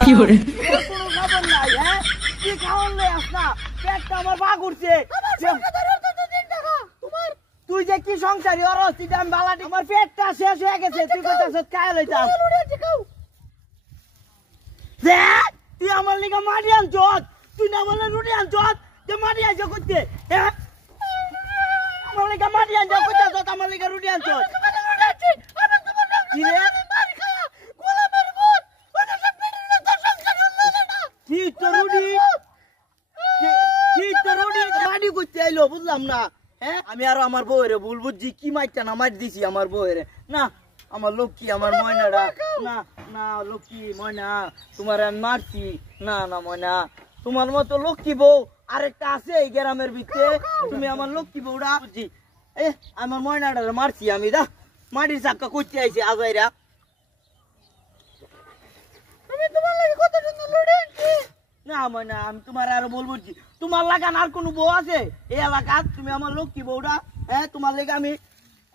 কি করে কোনো খবর নাই হ্যাঁ কি খাওয়ান লই আসনা পেটটা আমার পা ঘুরছে তোমার তুই যে কি সংসারী ওর অস্তিটা আমি বালাটি আমার পেটটা শেষ হয়ে গেছে তুই কইতাছস খায় লইতাম তুই আমার লিগা মাটি আনছস তুই না বলে রুটি আনছস যে মাটি আইছ করতে হ্যাঁ আমার লিগা মাটি আনছস কইতাছস আমার লিগা রুটি আনছস কি রে বুঝলাম না হ্যাঁ আমি আর আমার বউরে ভুল বুঝছি কি মাইটা না মার দিছি আমার বউরে না আমার লক্ষ্মী আমার ময়নাটা না না লক্ষ্মী ময়না তোমার আমি মারছি না না ময়না তোমার মতো লক্ষ্মী বউ আরেকটা আছে এই গ্রামের ভিতরে তুমি আমার লক্ষ্মী বউটা বুঝছি আমার ময়নাটা মারছি আমি দা মাটির চাক্কা করতে আইছি আজাইরা আমি তোমার লাগে কত সুন্দর লড়ে আনছি না ময়না আমি তোমার আরো বলবো তোমার লাগান আর কোন বউ আছে এই এলাকা তুমি আমার লক্ষ্মী বউটা হ্যাঁ তোমার লেগে আমি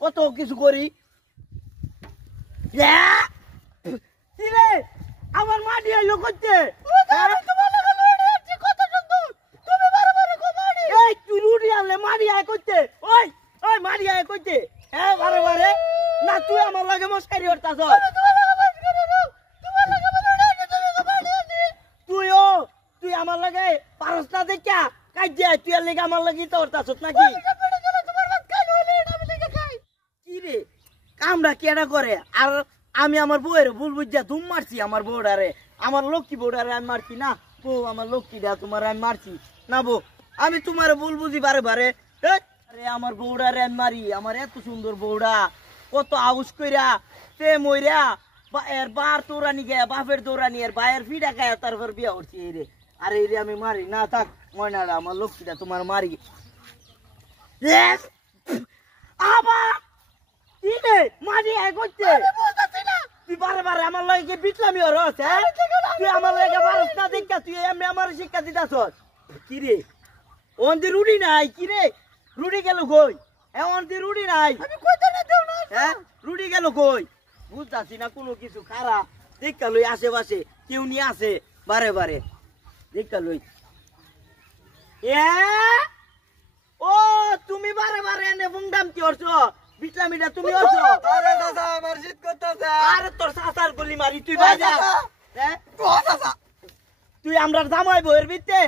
কত কিছু করি আমার মাটি আইলো করতে তুই রুটি আনলে মাটি আয় করতে ওই ওই মাটি আয় করতে হ্যাঁ বারে বারে না তুই আমার লাগে মস্কারি করতাছ তুই আমার লাগে পারস না দেখা কাজে তুই আর লেগে আমার লাগে তো করতাছ নাকি কি রে কামড়া কেডা করে আর আমি আমার বউয়ের ভুল বুঝা ধুম মারছি আমার বউডারে আমার লক্ষ্মী বউডারে আমি মারছি না বউ আমার লক্ষ্মীটা তোমার আমি মারছি না বউ আমি তোমার ভুল বুঝি বারে বারে আরে আমার বউডারে আমি মারি আমার এত সুন্দর বউডা কত আউস কইরা তে মইরা এর বার তোরানি গে বাপের দৌড়ানি এর ভাইয়ের ফিডা খায় তারপর বিয়া করছি এই রে আরে এই রে আমি মারি না থাক ময়নাটা আমার লক্ষ্মীটা তোমার মারি আবার কি রে মারি আয় করতে তুই বারে বারে আমার লাগে বিটলামি ওর হ্যাঁ তুই আমার লাগে পারস না দেখা তুই এমনি আমার শিক্ষা দিতাছ কি রে ওনদি রুটি নাই কি রে রুটি গেল কই ওনদি রুটি নাই হ্যাঁ রুটি গেল কই বুঝতাছি না কোনো কিছু খারাপ দেখা লই আশেপাশে কেউ নিয়ে আসে বারে বারে দেখা লই ও তুমি বারে বারে এনে বুংডাম কি করছো বিটলামিটা তুমি করছো আরে দাদা আমার শীত করতেছে আরে তোর সাসার গলি মারি তুই বাজা হ্যাঁ তুই আমরা জামাই বউয়ের ভিতরে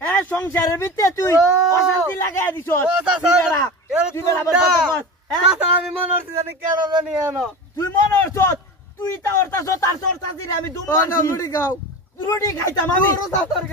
হ্যাঁ সংসারের ভিতরে তুই অশান্তি লাগাই দিছস আমি মনে হচ্ছে জানি কেন জানি এনো তুই মনে হচ্ছ তুই তা ওরতাছ তার চর্চা দিলে আমি দুম রুটি খাও রুটি খাইতাম আমি সাতার